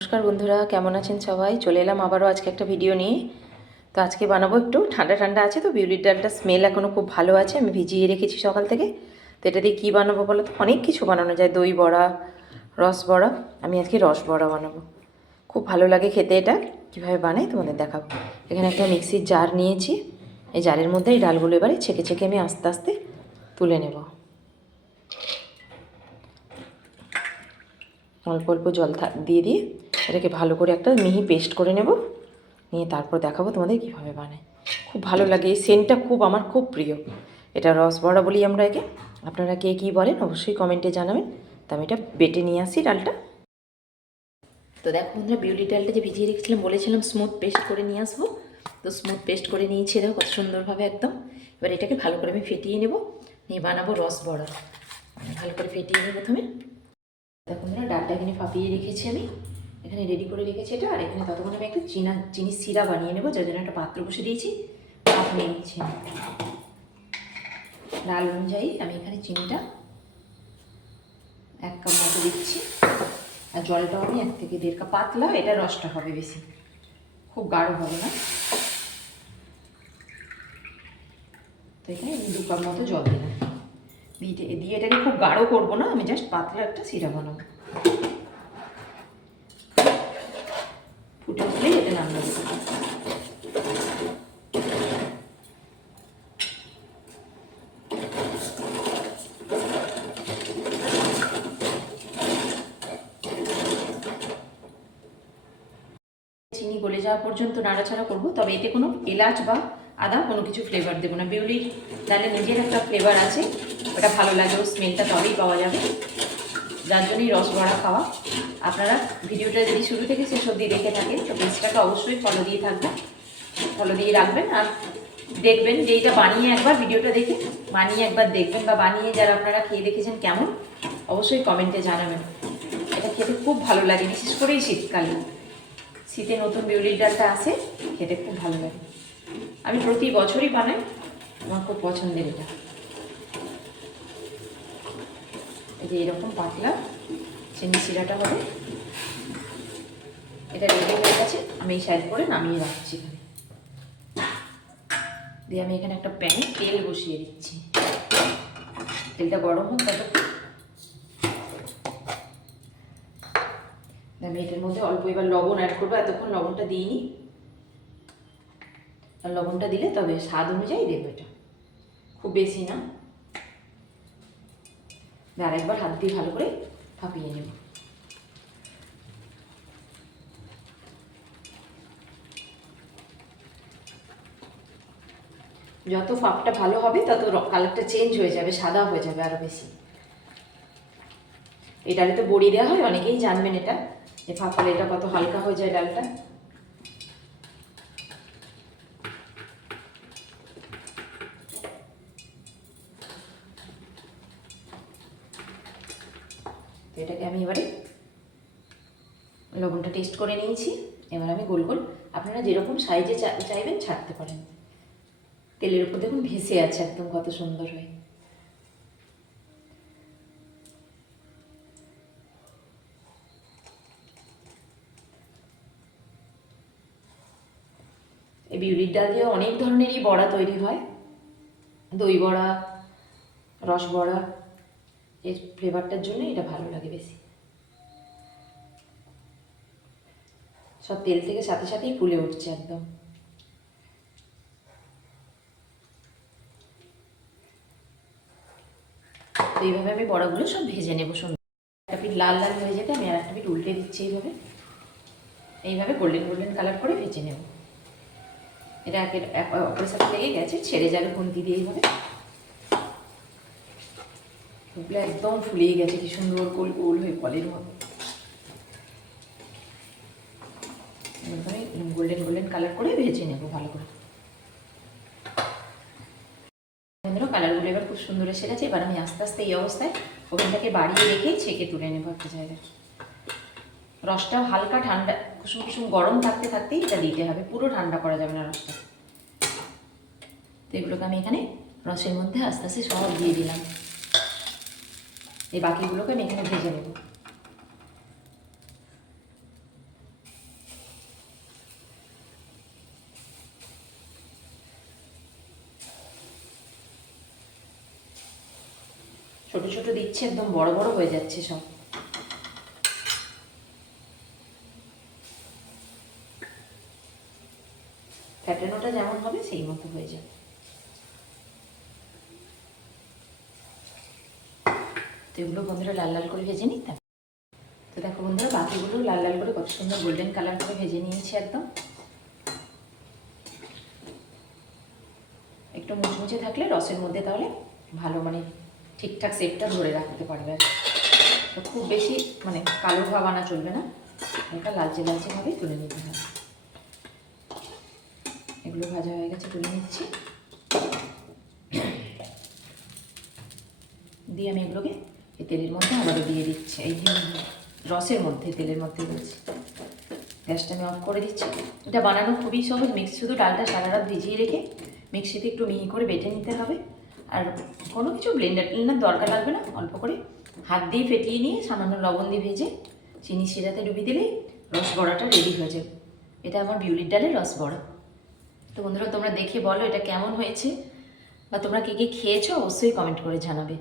নমস্কার বন্ধুরা, কেমন আছেন সবাই? চলে এলাম আবারও আজকে একটা ভিডিও নিয়ে। তো আজকে বানাবো, একটু ঠান্ডা ঠান্ডা আছে তো বিউলির ডালটা স্মেল এখনও খুব ভালো আছে, আমি ভিজিয়ে রেখেছি সকাল থেকে। তো এটা দিয়ে কী বানাবো বলো তো? অনেক কিছু বানানো যায়, দই বড়া, রস বড়া। আমি আজকে রস বড়া বানাবো, খুব ভালো লাগে খেতে। এটা কীভাবে বানাই তোমাদের দেখাবো। এখানে একটা মিক্সির জার নিয়েছি, এই জারের মধ্যে এই ডালগুলো এবারে ছেঁকে ছেঁকে আমি আস্তে আস্তে তুলে নেব। অল্প অল্প জল দিয়ে দিয়ে এটাকে ভালো করে একটা মিহি পেস্ট করে নেব, নিয়ে তারপর দেখাবো তোমাদের কীভাবে বানায়। খুব ভালো লাগে, এই সেন্টটা আমার খুব প্রিয়। এটা রস বড়া বলি আমরা একে। আপনারা কে কী বলেন অবশ্যই কমেন্টে জানাবেন। তো আমি এটা বেটে নিয়ে আসি ডালটা। তো দেখো বন্ধুরা, বিউলি ডালটা যে ভিজিয়ে রেখেছিলাম, বলেছিলাম স্মুথ পেস্ট করে নিয়ে আসবো। তো স্মুথ পেস্ট করে নিয়েছি, দেখো কত সুন্দরভাবে একদম। এবার এটাকে ভালো করে আমি ফেটিয়ে নেব, নিয়ে বানাবো রস বড়া। ভালো করে ফেটিয়ে নেব প্রথমে। দেখো বন্ধুরা, ডালটা এখানে ফাঁপিয়ে রেখেছি, আমি এখানে রেডি করে রেখেছি এটা। আর এখানে ততক্ষণ আমি একটা চিনি সিরা বানিয়ে নেবো, যার জন্য একটা পাত্র বসে দিয়েছি। ভাপ নিয়ে নিচ্ছি ডাল অনুযায়ী। আমি এখানে চিনিটা 1 কাপ মতো দিচ্ছি, আর জলটাও আমি 1 থেকে 1.5 কাপ। পাতলা এটা রসটা হবে, বেশি খুব গাঢ় হবে না। তো এখানে আমি 2 কাপ মতো জল দিলাম, দিয়ে এটাকে খুব গাঢ় করবো না, আমি জাস্ট পাতলা একটা সিরা বানাবো। ফুটে উঠলেই এটা নামিয়ে দেবো। চিনি গলে যাওয়া পর্যন্ত নাড়াচাড়া করবো, তবে এতে কোনো এলাচ বা আদা কোনো কিছু ফ্লেভার দেবো না। বিউলির ডালে নিজের একটা ফ্লেভার আছে, ওটা ভালো লাগে, ও স্মেলটা তবেই পাওয়া যাবে, যার জন্যই রস বড়া খাওয়া। আপনারা ভিডিওটা যদি শুরু থেকে শেষ অবধি দেখে থাকেন তো পেজটাকে অবশ্যই ফলো দিয়ে থাকবেন, ফলো দিয়ে রাখবেন। আর দেখবেন যে এইটা বানিয়ে একবার ভিডিওটা দেখে বানিয়ে একবার দেখবেন, বা বানিয়ে যারা আপনারা খেয়ে দেখেছেন কেমন অবশ্যই কমেন্টে জানাবেন। এটা খেতে খুব ভালো লাগে, বিশেষ করে এই শীতকালে। শীতে নতুন বিউলির ডালটা আসে, খেতে খুব ভালো লাগে। আমি প্রতি বছরই বানাই, আমার খুব পছন্দের এটা। এই যে এরকম পাতলা চিনি শিরাটা হবে, এটা রেডি হয়ে গেছে। আমি এই সাইড করে নামিয়ে রাখছি এখানে। দিয়ে আমি এখানে একটা প্যানে তেল বসিয়ে দিচ্ছি, তেলটা গরম হোক ততক্ষণ। আমি এটার মধ্যে অল্প এবার লবণ অ্যাড করবো, এতক্ষণ লবণটা দিইনি। আর লবণটা দিলে তবে স্বাদ অনুযায়ী দেবো, এটা খুব বেশি না। আর একবার হাত দিয়ে ভালো করে ফাঁপিয়ে নেব। যত ফাঁপটা ভালো হবে তত কালারটা চেঞ্জ হয়ে যাবে, সাদা হয়ে যাবে আরও বেশি। এই ডালে তো বড়ি দেওয়া হয়, অনেকেই জানবেন এটা, যে ফাঁপালে এটা কত হালকা হয়ে যায় ডালটা। তো এটাকে আমি এবারে লবণটা টেস্ট করে নিয়েছি। এবার আমি গোল গোল আপনারা যেরকম সাইজে চাইবেন ছাড়তে পারেন। তেলের উপর দেখুন ভেসে আছে একদম, কত সুন্দর হয়। এই বিউলির ডাল দিয়ে অনেক ধরনেরই বড়া তৈরি হয়, দই বড়া, রস বড়া। এর ফ্লেভারটার জন্য এটা ভালো লাগে বেশি। সব তেল থেকে সাথে সাথেই ফুলে উঠছে একদম। তো এইভাবে আমি বড়াগুলো সব ভেজে নেবো সুন্দর। একটা পিঠ লাল লাল হয়ে যেতে আমি আর একটা পিঠ উল্টে দিচ্ছি এইভাবে। এইভাবে গোল্ডেন গোল্ডেন কালার করে ভেজে নেব। এটা অপরের সাথে লেগে গেছে, ছেড়ে যাবে খুন্তি দিয়ে। এইভাবে ওগুলো একদম ফুলেই গেছে, কি সুন্দর গোল গোল হয়ে ফলের মতো। এভাবে গোল্ডেন গোল্ডেন কালার করে ভেজে নেব ভালো করে। কালারগুলো এবার খুব সুন্দর এসে গেছে। এবার আমি আস্তে আস্তে এই অবস্থায় ওভেনটাকে বাড়িয়ে রেখে ছেঁকে তুলে নেবো একটা জায়গায়। রসটা হালকা ঠান্ডা, কুসুম কুসুম গরম থাকতে থাকতেই এটা দিতে হবে, পুরো ঠান্ডা করা যাবে না রসটা। তো এগুলোকে আমি এখানে রসের মধ্যে আস্তে আস্তে সব দিয়ে দিলাম। এই বাকিগুলোকে আমি এখানে ভেজে নেব। দুটো দিচ্ছি, একদম বড় বড় হয়ে যাচ্ছে সব। ফ্যাটানোটা যেমন হবে সেই মতো হয়ে যাবে। তো এগুলো বন্ধুরা লাল লাল করে ভেজে নিতাম। তো দেখো বন্ধুরা বাকিগুলো লাল লাল করে কত সুন্দর গোল্ডেন কালার করে ভেজে নিয়েছি একদম। একটু মুচমুচে থাকলে রসের মধ্যে তাহলে ভালো মানে ঠিকঠাক শেপটা ধরে রাখতে পারবে। তো খুব বেশি মানে কালো ভাব আনা চলবে না, হালকা লালচে লালচে ভাবেই তুলে নিতে হবে। এগুলো ভাজা হয়ে গেছে, তুলে নিচ্ছি। দিয়ে আমি এগুলোকে এই তেলের মধ্যে আবারও দিয়ে দিচ্ছি, এই রসের মধ্যে, তেলের মধ্যে দিচ্ছি। গ্যাসটা আমি অফ করে দিচ্ছি। এটা বানানো খুবই সহজ। শুধু ডালটা সারা রাত ভিজিয়ে রেখে মিক্সিতে একটু মিহি করে বেটে নিতে হবে। আর কোনো কিছু ব্লেন্ডার দরকার লাগবে না, অল্প করে হাত দিয়ে ফেটিয়ে নিয়ে সামান্য লবণ দিয়ে ভেজে চিনি শিরাতে ডুবিয়ে দিলেই রস বড়াটা রেডি হয়ে যাবে। এটা আমার বিউলির ডালের রস বড়া। তো বন্ধুরা তোমরা দেখে বলো এটা কেমন হয়েছে, বা তোমরা কে কে খেয়েছো অবশ্যই কমেন্ট করে জানাবে।